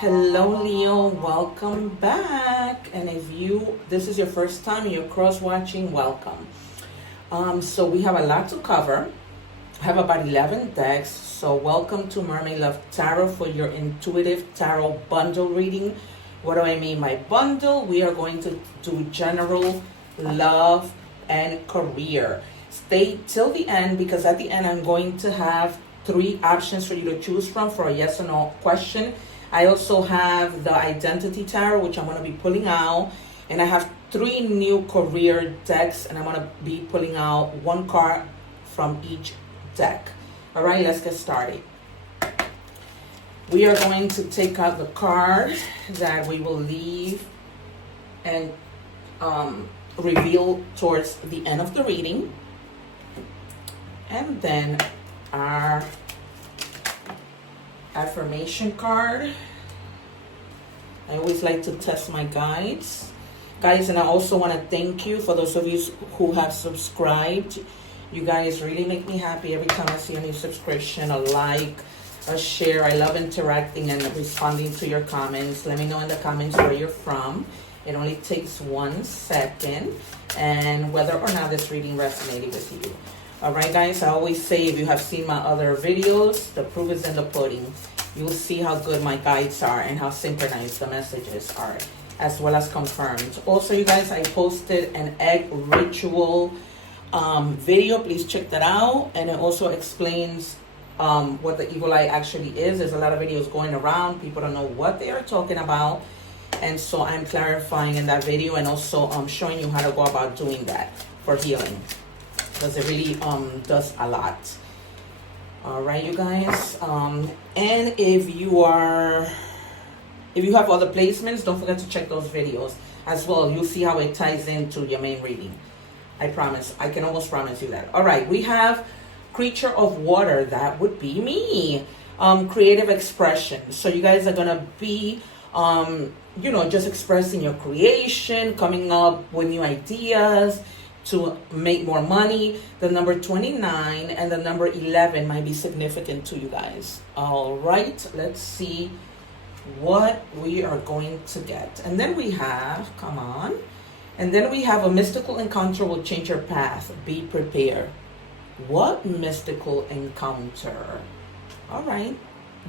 Hello Leo, welcome back. And if this is your first time and you're cross watching, welcome. So we have a lot to cover. I have about 11 decks. So welcome to Mermaid Love Tarot for your intuitive tarot bundle reading. What do I mean by bundle? We are going to do general, love, and career. Stay till the end because at the end I'm going to have 3 options for you to choose from for a yes or no question. I also have the Identity Tarot, which I'm going to be pulling out. And I have 3 new career decks, and I'm going to be pulling out 1 card from each deck. All right, let's get started. We are going to take out the card that we will leave and reveal towards the end of the reading. And then our affirmation card. I always like to test my guides. Guys, and I also want to thank you for those of you who have subscribed. You guys really make me happy every time I see a new subscription, a like, a share. I love interacting and responding to your comments. Let me know in the comments where you're from. It only takes 1 second and whether or not this reading resonated with you. All right, guys, I always say if you have seen my other videos, the proof is in the pudding. You'll see how good my guides are and how synchronized the messages are, as well as confirmed. Also, you guys, I posted an egg ritual video. Please check that out. And it also explains what the evil eye actually is. There's a lot of videos going around. People don't know what they are talking about. And so I'm clarifying in that video and also showing you how to go about doing that for healing. Because it really does a lot. All right, you guys. And if you have other placements, don't forget to check those videos as well. You'll see how it ties into your main reading. I promise. I can almost promise you that. All right, we have creature of water. That would be me. Creative expression. So you guys are gonna be just expressing your creation, coming up with new ideas to make more money. The number 29 and the number 11 might be significant to you guys. All right, let's see what we are going to get. And then we have, and then we have a mystical encounter will change your path. Be prepared. What mystical encounter? All right.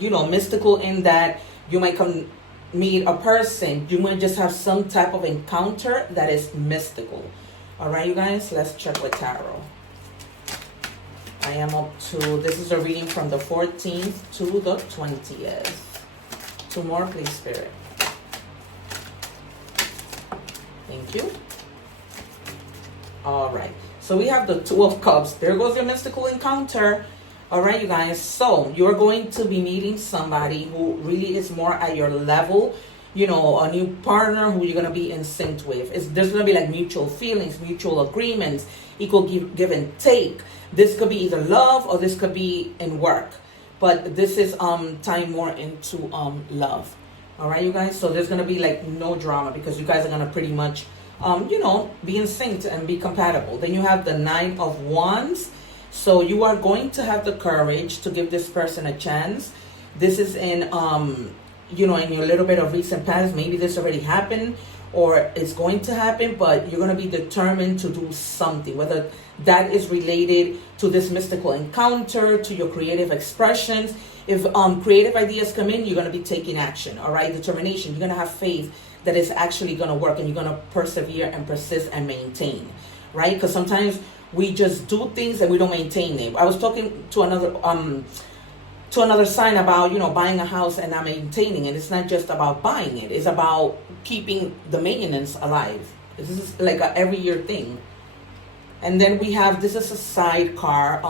Mystical in that you might meet a person. You might just have some type of encounter that is mystical. All right, you guys, let's check with tarot. I am up to, this is a reading from the 14th to the 20th. 2 more, please, Spirit. Thank you. All right, so we have the 2 of Cups. There goes your mystical encounter. All right, you guys, so you're going to be meeting somebody who really is more at your level. A new partner who you're going to be in sync with. There's going to be like mutual feelings, mutual agreements, equal give and take. This could be either love or this could be in work. But this is tying more into love. All right, you guys? So there's going to be like no drama because you guys are going to pretty much, be in sync and be compatible. Then you have the 9 of Wands. So you are going to have the courage to give this person a chance. This is in in your little bit of recent past, maybe this already happened or it's going to happen, but you're going to be determined to do something, whether that is related to this mystical encounter, to your creative expressions. If creative ideas come in, you're going to be taking action. All right, determination. You're going to have faith that it's actually going to work, and you're going to persevere and persist and maintain, right? Because sometimes we just do things and we don't maintain it. I was talking to another sign about, buying a house and not maintaining it. It's not just about buying it. It's about keeping the maintenance alive. This is like a every year thing. And then we have, this is a sidecar,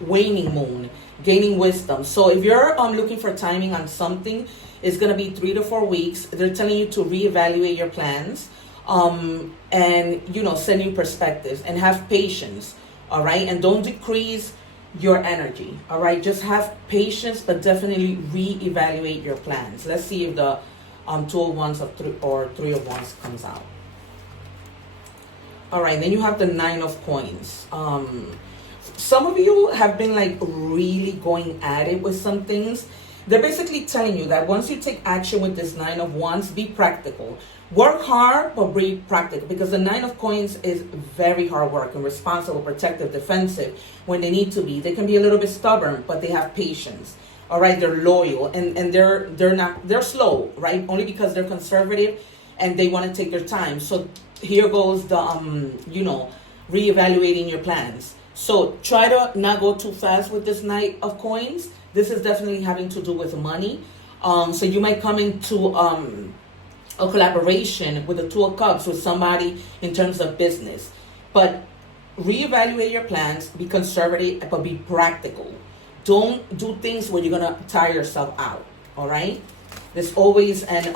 waning moon, gaining wisdom. So if you're looking for timing on something, it's going to be 3 to 4 weeks. They're telling you to reevaluate your plans and, set new perspectives and have patience. All right. And don't decrease your energy. All right, just have patience, but definitely reevaluate your plans. Let's see if the 2 of Wands or 3 of Wands comes out. All right, then you have the 9 of Coins. Some of you have been like really going at it with some things. They're basically telling you that once you take action with this Nine of Wands, be practical. Work hard, but be practical, because the Nine of Coins is very hard work and responsible, protective, defensive when they need to be. They can be a little bit stubborn, but they have patience. All right, they're loyal, and they're slow, right? Only because they're conservative and they want to take their time. So here goes the reevaluating your plans. So try to not go too fast with this Knight of Coins. This is definitely having to do with money. So you might come into a collaboration with the Two of Cups with somebody in terms of business. But reevaluate your plans, be conservative, but be practical. Don't do things where you're going to tire yourself out, all right? There's always an,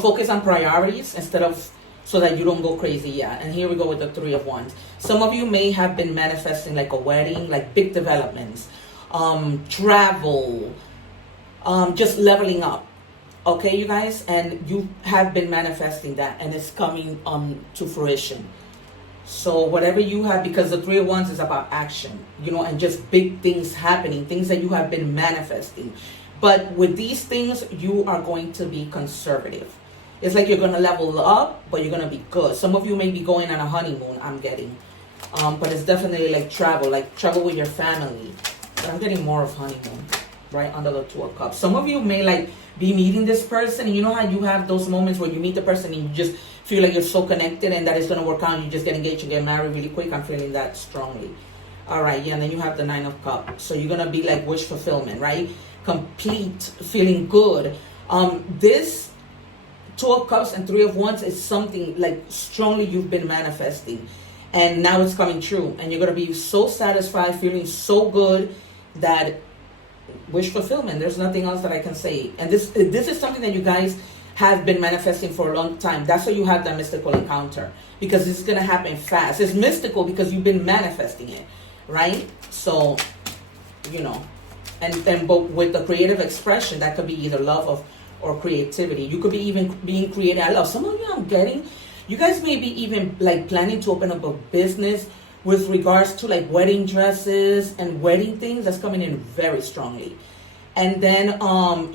focus on priorities instead of, so that you don't go crazy, yeah. And here we go with the Three of Wands. Some of you may have been manifesting like a wedding, like big developments, travel, just leveling up. Okay, you guys? And you have been manifesting that, and it's coming to fruition. So whatever you have, because the Three of Wands is about action, and just big things happening, things that you have been manifesting. But with these things, you are going to be conservative. It's like you're going to level up, but you're going to be good. Some of you may be going on a honeymoon, I'm getting. But it's definitely like travel with your family. But I'm getting more of honeymoon, right, under the Two of Cups. Some of you may be meeting this person, and you know how you have those moments where you meet the person and you just feel like you're so connected and that it's going to work out and you just get engaged and get married really quick. I'm feeling that strongly. All right, yeah, and then you have the Nine of Cups. So you're going to be like wish fulfillment, right? Complete, feeling good. This Two of Cups and Three of Wands is something like strongly you've been manifesting. And now it's coming true. And you're going to be so satisfied, feeling so good that wish fulfillment. There's nothing else that I can say. And this is something that you guys have been manifesting for a long time. That's why you have that mystical encounter, because this is going to happen fast. It's mystical because you've been manifesting it, right? So, and but with the creative expression, that could be either love or creativity. You could be even being creative. I love some of you. I'm getting, you guys may be even like planning to open up a business with regards to like wedding dresses and wedding things. That's coming in very strongly. And then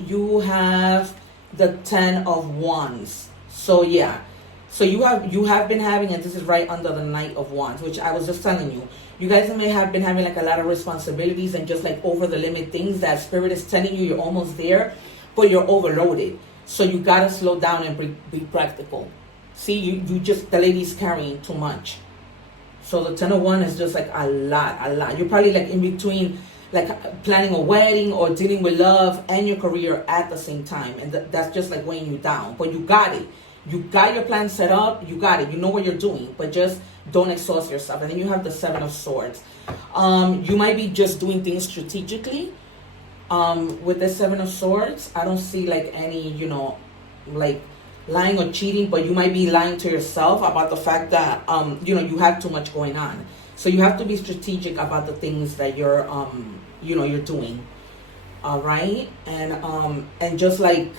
you have the Ten of Wands. So yeah, so you have been having, and this is right under the Knight of Wands, which I was just telling you, you guys may have been having like a lot of responsibilities and just like over the limit things that Spirit is telling you you're almost there, but you're overloaded. So you gotta slow down and be practical. See, you just, the lady's carrying too much. So the Ten of Wands is just like a lot. You're probably like in between, like planning a wedding or dealing with love and your career at the same time. And that's just like weighing you down. But you got it. You got your plan set up. You got it. You know what you're doing. But just don't exhaust yourself. And then you have the Seven of Swords. You might be just doing things strategically. With the Seven of Swords, I don't see like any, like lying or cheating. But you might be lying to yourself about the fact that, you have too much going on. So you have to be strategic about the things that you're doing. All right. And just like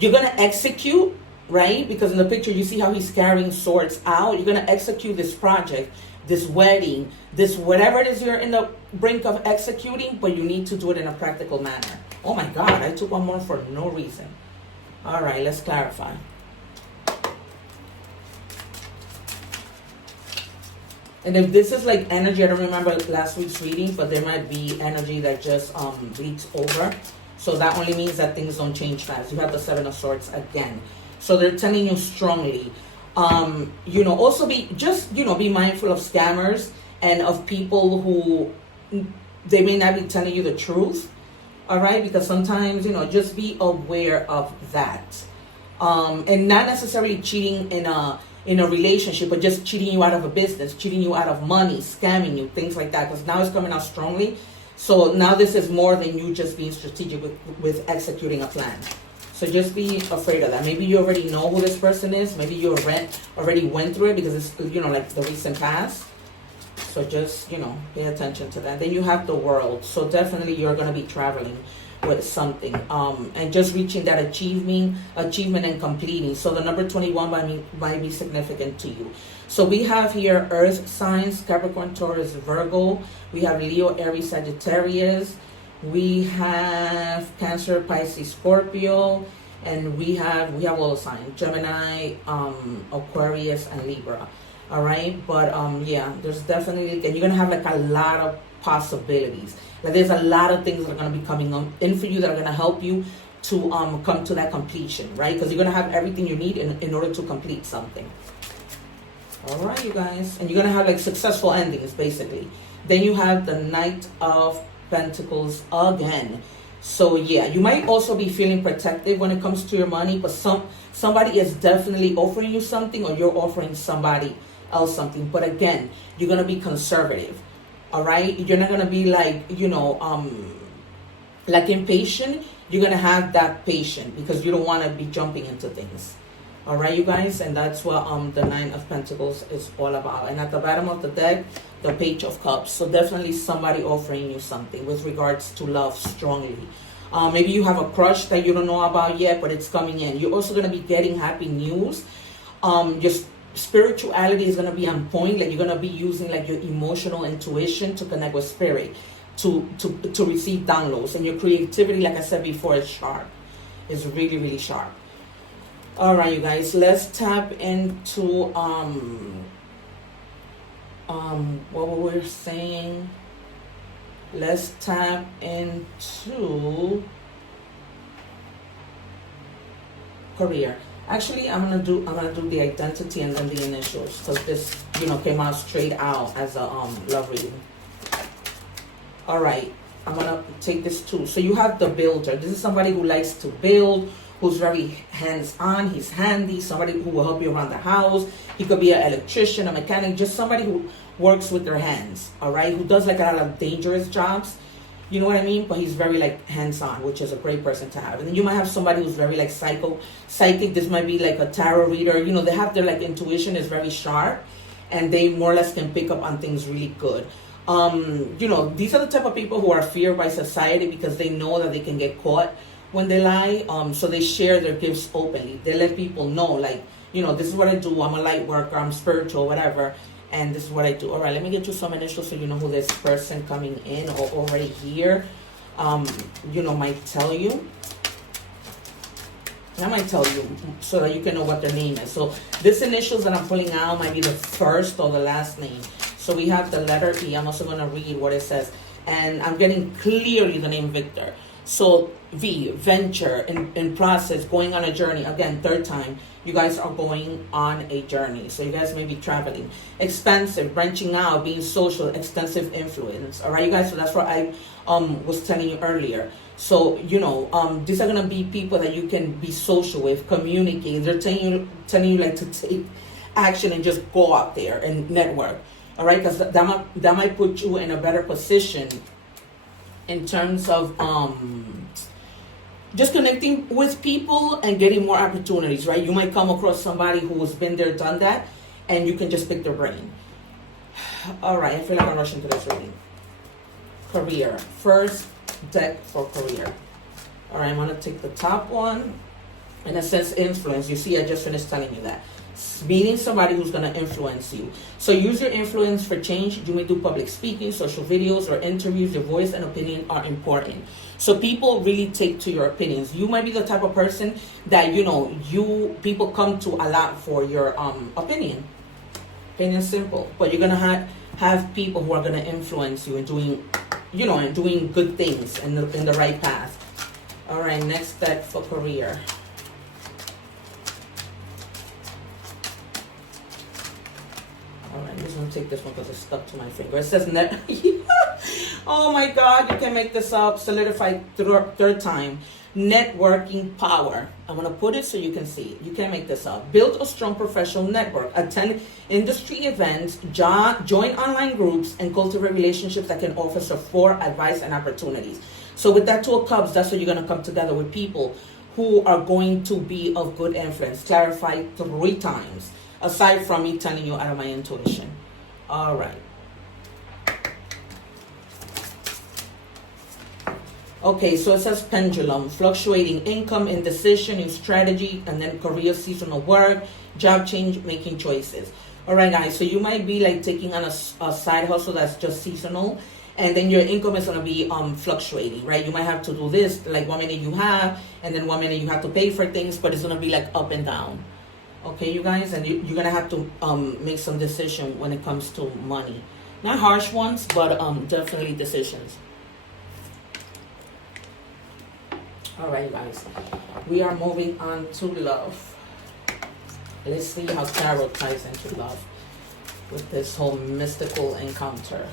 you're going to execute, right? Because in the picture, you see how he's carrying swords out. You're going to execute this project, this wedding, this whatever it is you're in the brink of executing, but you need to do it in a practical manner. Oh my God, I took one more for no reason. All right, let's clarify. And if this is like energy, I don't remember last week's reading, but there might be energy that just bleeds over. So that only means that things don't change fast. You have the Seven of Swords again. So they're telling you strongly, also be mindful of scammers and of people who they may not be telling you the truth. All right, because sometimes, just be aware of that. And not necessarily cheating in a relationship, but just cheating you out of a business, cheating you out of money, scamming you, things like that. Because now it's coming out strongly. So now this is more than you just being strategic with executing a plan. So just be afraid of that. Maybe you already know who this person is. Maybe you already went through it because it's, like the recent past. So just, pay attention to that. Then you have the World. So definitely you're going to be traveling with something. And just reaching that achievement and completing. So the number 21 might be significant to you. So we have here Earth signs, Capricorn, Taurus, Virgo. We have Leo, Aries, Sagittarius. We have Cancer, Pisces, Scorpio, and we have all the signs: Gemini, Aquarius, and Libra. All right, but yeah, there's definitely, and you're gonna have like a lot of possibilities. Like there's a lot of things that are gonna be coming in for you that are gonna help you to come to that completion, right? Because you're gonna have everything you need in order to complete something. All right, you guys, and you're gonna have like successful endings, basically. Then you have the Knight of Pentacles again. So yeah, you might also be feeling protective when it comes to your money, but somebody is definitely offering you something, or you're offering somebody else something. But again, you're gonna be conservative. All right, you're not gonna be like, you know, like impatient. You're gonna have that patience because you don't want to be jumping into things. All right, you guys, and that's what the Nine of Pentacles is all about. And at the bottom of the deck, the Page of Cups. So definitely somebody offering you something with regards to love strongly. Maybe you have a crush that you don't know about yet, but it's coming in. You're also going to be getting happy news. Your spirituality is going to be on point. Like you're going to be using like your emotional intuition to connect with spirit, to receive downloads. And your creativity, like I said before, is sharp. It's really, really sharp. All right, you guys, let's tap into what we were saying. Let's tap into career. Actually, I'm gonna do the identity and then the initials, because this, you know, came out straight out as a love reading. All right, I'm gonna take this too. So you have the builder. This is somebody who likes to build, who's very hands-on, he's handy, somebody who will help you around the house. He could be an electrician, a mechanic, just somebody who works with their hands, all right? Who does like a lot of dangerous jobs, you know what I mean? But he's very like hands-on, which is a great person to have. And then you might have somebody who's very like psychic. This might be like a tarot reader. You know, they have their like intuition is very sharp, and they more or less can pick up on things really good. You know, these are the type of people who are feared by society because they know that they can get caught when they lie. So they share their gifts openly. They let people know, like, you know, this is what I do. I'm a light worker. I'm spiritual, whatever. And this is what I do. All right, let me get you some initials so you know who this person coming in or already here, you know, might tell you. I might tell you so that you can know what their name is. So this initials that I'm pulling out might be the first or the last name. So we have the letter E. I'm also going to read what it says. And I'm getting clearly the name Victor. So V, venture, in process, going on a journey. Again, third time, you guys are going on a journey. So you guys may be traveling. Expansive, branching out, being social, extensive influence. All right, you guys, so that's what I was telling you earlier. So, you know, these are going to be people that you can be social with, communicate. They're telling you like to take action and just go out there and network. All right, because that might put you in a better position in terms of just connecting with people and getting more opportunities, right? You might come across somebody who has been there, done that, and you can just pick their brain. All right, I feel like I'm rushing to this reading. Career. First deck for career. All right, I'm going to take the top one. And it says influence. You see, I just finished telling you that. Meaning somebody who's going to influence you. So use your influence for change. You may do public speaking, social videos, or interviews. Your voice and opinion are important. So people really take to your opinions. You might be the type of person that, you know, people come to a lot for your opinion. Opinion simple. But you're going to have people who are going to influence you in doing, you know, and doing good things in the right path. All right, next deck for career. I'm just going to take this one because it's stuck to my finger. It says, oh my God, you can make this up. Solidified third time. Networking power. I'm going to put it so you can see it. You can make this up. Build a strong professional network. Attend industry events. Join online groups and cultivate relationships that can offer support, advice, and opportunities. So with that Two of Cups, that's what you're going to come together with people who are going to be of good influence. Clarify 3 times. Aside from me telling you out of my intuition. All right. Okay, so it says pendulum. Fluctuating income, indecision, new strategy, and then career, seasonal work, job change, making choices. All right, guys. So you might be like taking on a side hustle that's just seasonal. and then your income is going to be fluctuating, right? You might have to do this, like 1 minute you have, and then 1 minute you have to pay for things, but it's going to be like up and down. Okay, you guys, and you're going to have to make some decision when it comes to money. Not harsh ones, but definitely decisions. All right, guys, we are moving on to love. Let's see how tarot ties into love with this whole mystical encounter.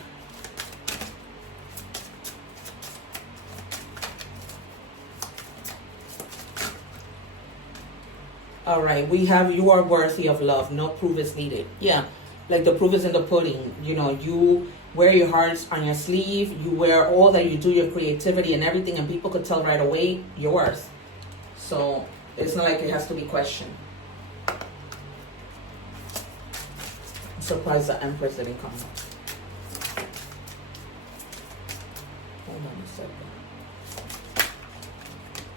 All right, we have you are worthy of love. No proof is needed. Yeah, like the proof is in the pudding. You know, you wear your hearts on your sleeve. You wear all that you do, your creativity and everything, and people could tell right away your worth. So it's not like it has to be questioned. I'm surprised the Empress didn't come up. Hold on a second.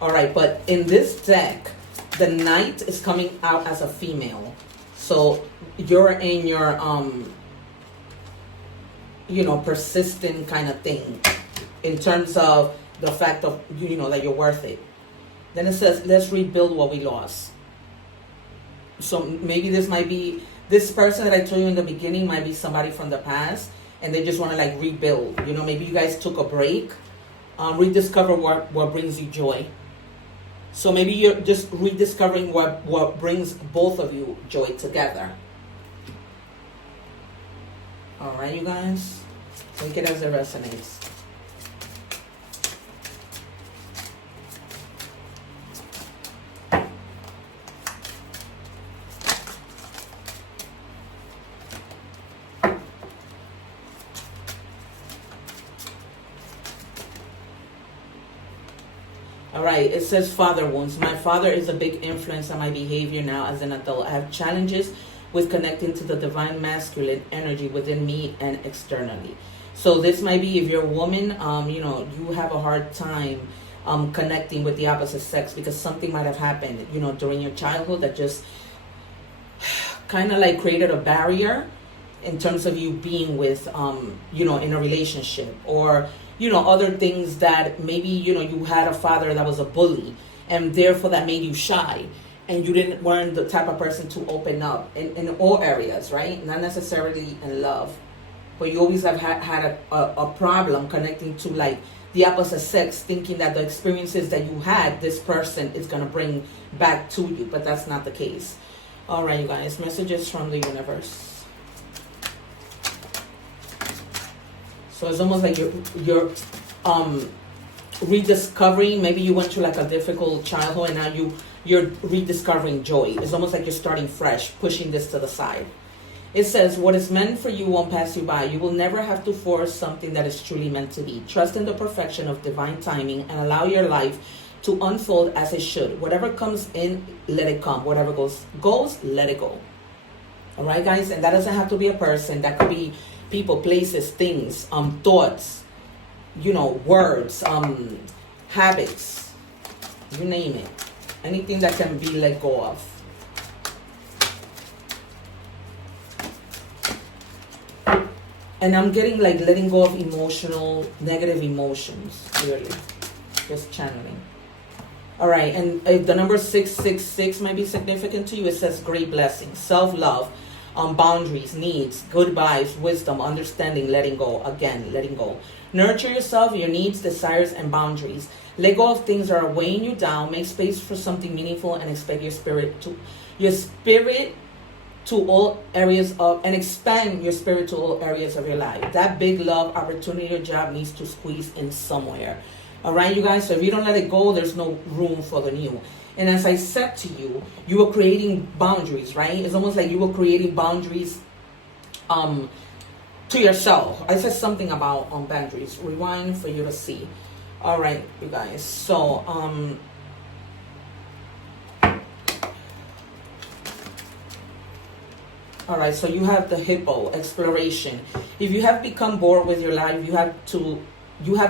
All right, but in this deck, the Knight is coming out as a female. So you're in your, you know, persistent kind of thing in terms of the fact of, you know, that you're worth it. Then it says, let's rebuild what we lost. So maybe this might be, this person that I told you in the beginning might be somebody from the past, and they just want to like rebuild. You know, maybe you guys took a break, rediscover what brings you joy. So maybe you're just rediscovering what brings both of you joy together. All right, you guys, take it as it resonates. All right, it says father wounds. My father is a big influence on my behavior now as an adult. I have challenges with connecting to the divine masculine energy within me and externally. So this might be, if you're a woman, you know, you have a hard time connecting with the opposite sex because something might have happened, you know, during your childhood that just kind of like created a barrier in terms of you being with, you know, in a relationship, or you know, other things that maybe, you know, you had a father that was a bully and therefore that made you shy and you weren't the type of person to open up in all areas, right? Not necessarily in love, but you always have had a problem connecting to like the opposite sex, thinking that the experiences that you had, this person is going to bring back to you, but that's not the case. All right, you guys, messages from the universe. So it's almost like you're rediscovering. Maybe you went through like a difficult childhood and now you're rediscovering joy. It's almost like you're starting fresh, pushing this to the side. It says, what is meant for you won't pass you by. You will never have to force something that is truly meant to be. Trust in the perfection of divine timing and allow your life to unfold as it should. Whatever comes in, let it come. Whatever goes, let it go. All right, guys? And that doesn't have to be a person. That could be people, places, things, thoughts, you know, words, habits, you name it. Anything that can be let go of. And I'm getting like letting go of negative emotions, clearly. Just channeling. All right, and the number 666 might be significant to you. It says great blessings, self-love, boundaries, needs, goodbyes, wisdom, understanding, letting go. Again, letting go. Nurture yourself, your needs, desires, and boundaries. Let go of things that are weighing you down. Make space for something meaningful and expand your spirit to all areas of, and expand your spirit to all areas of your life. That big love opportunity or job needs to squeeze in somewhere. All right, you guys. So if you don't let it go, there's no room for the new. And as I said to you, you were creating boundaries, right? It's almost like you were creating boundaries to yourself. I said something about boundaries. Rewind for you to see. All right, you guys. So, all right, so you have the hippo, exploration. If you have become bored with your life, you have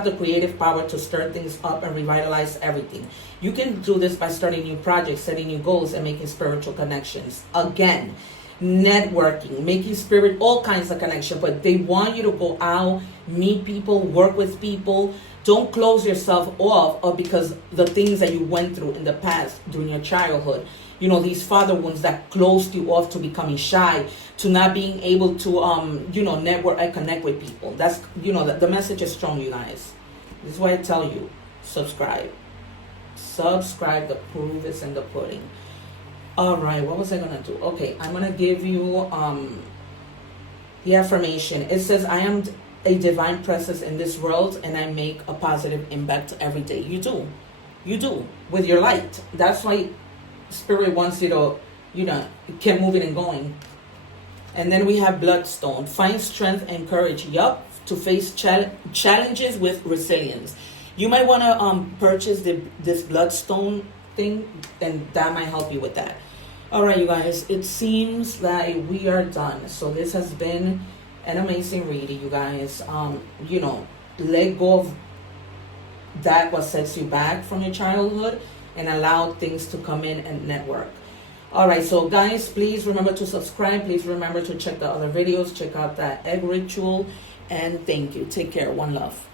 the creative power to stir things up and revitalize everything. You can do this by starting new projects, setting new goals, and making spiritual connections. Again, networking, making spirit, all kinds of connection. But they want you to go out, meet people, work with people. Don't close yourself off or because the things that you went through in the past during your childhood. You know, these father wounds that closed you off to becoming shy, to not being able to, network and connect with people. That's, the message is strong, you guys. This is why I tell you, subscribe. Subscribe, the proof is in the pudding. All right, what was I going to do? Okay, I'm going to give you the affirmation. It says, I am a divine presence in this world and I make a positive impact every day. You do. You do. With your light. That's why Spirit wants you to, keep moving and going. And then we have bloodstone. Find strength and courage, to face challenges with resilience. You might want to purchase this bloodstone thing, and that might help you with that. All right, you guys, it seems like we are done. So this has been an amazing reading, you guys. Let go of that what sets you back from your childhood and allow things to come in and network. All right, so guys, please remember to subscribe. Please remember to check the other videos. Check out that egg ritual. And thank you. Take care. One love.